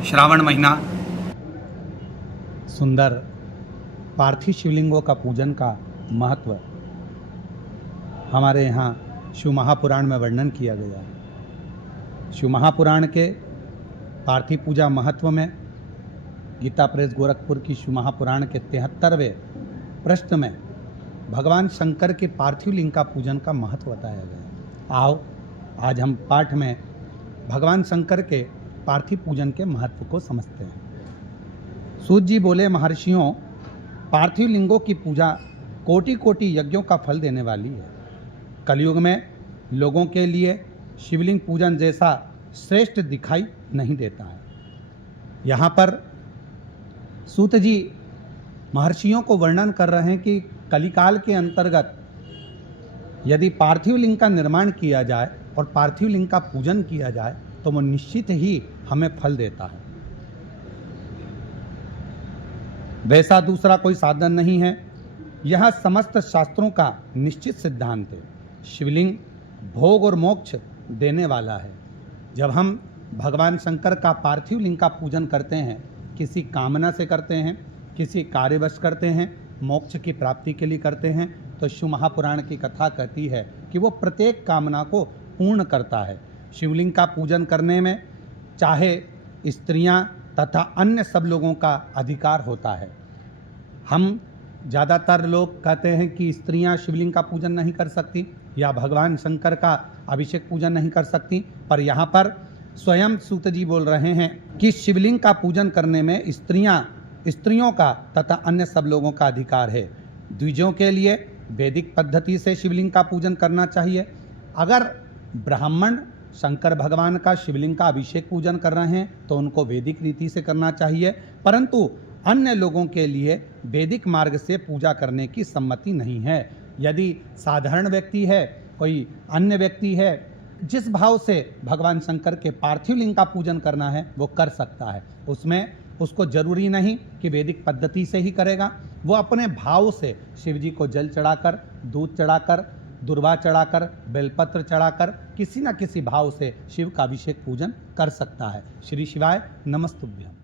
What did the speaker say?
श्रावण महीना। सुंदर पार्थिव शिवलिंगों का पूजन का महत्व हमारे यहाँ शिव महापुराण में वर्णन किया गया है। शिव महापुराण के पार्थिव पूजा महत्व में गीता प्रेस गोरखपुर की शिव महापुराण के 73वें प्रश्न में भगवान शंकर के पार्थिव लिंग का पूजन का महत्व बताया गया। आओ आज हम पाठ में भगवान शंकर के पार्थिव पूजन के महत्व को समझते हैं। सूत जी बोले, महर्षियों, पार्थिव लिंगों की पूजा कोटि कोटि यज्ञों का फल देने वाली है। कलयुग में लोगों के लिए शिवलिंग पूजन जैसा श्रेष्ठ दिखाई नहीं देता है। यहाँ पर सूत जी महर्षियों को वर्णन कर रहे हैं कि कलिकाल के अंतर्गत यदि पार्थिव लिंग का निर्माण किया जाए और पार्थिव लिंग का पूजन किया जाए तो वो निश्चित ही हमें फल देता है। वैसा दूसरा कोई साधन नहीं है। यह समस्त शास्त्रों का निश्चित सिद्धांत है। शिवलिंग भोग और मोक्ष देने वाला है। जब हम भगवान शंकर का पार्थिव लिंग का पूजन करते हैं, किसी कामना से करते हैं, किसी कार्यवश करते हैं, मोक्ष की प्राप्ति के लिए करते हैं, तो शिव महापुराण की कथा कहती है कि वो प्रत्येक कामना को पूर्ण करता है। शिवलिंग का पूजन करने में चाहे स्त्रियां तथा अन्य सब लोगों का अधिकार होता है। हम ज़्यादातर लोग कहते हैं कि स्त्रियां शिवलिंग का पूजन नहीं कर सकती या भगवान शंकर का अभिषेक पूजन नहीं कर सकती, पर यहाँ पर स्वयं सूत जी बोल रहे हैं कि शिवलिंग का पूजन करने में स्त्रियों का तथा अन्य सब लोगों का अधिकार है। द्विजों के लिए वैदिक पद्धति से शिवलिंग का पूजन करना चाहिए। अगर ब्राह्मण शंकर भगवान का शिवलिंग का अभिषेक पूजन कर रहे हैं तो उनको वैदिक रीति से करना चाहिए, परंतु अन्य लोगों के लिए वैदिक मार्ग से पूजा करने की सम्मति नहीं है। यदि साधारण व्यक्ति है, कोई अन्य व्यक्ति है, जिस भाव से भगवान शंकर के पार्थिव लिंग का पूजन करना है वो कर सकता है। उसमें उसको जरूरी नहीं कि वैदिक पद्धति से ही करेगा। वो अपने भाव से शिव जी को जल चढ़ाकर, दूध चढ़ाकर, दुर्वा चढ़ाकर, बेलपत्र चढ़ाकर किसी न किसी भाव से शिव का अभिषेक पूजन कर सकता है। श्री शिवाय नमस्तुभ्यं।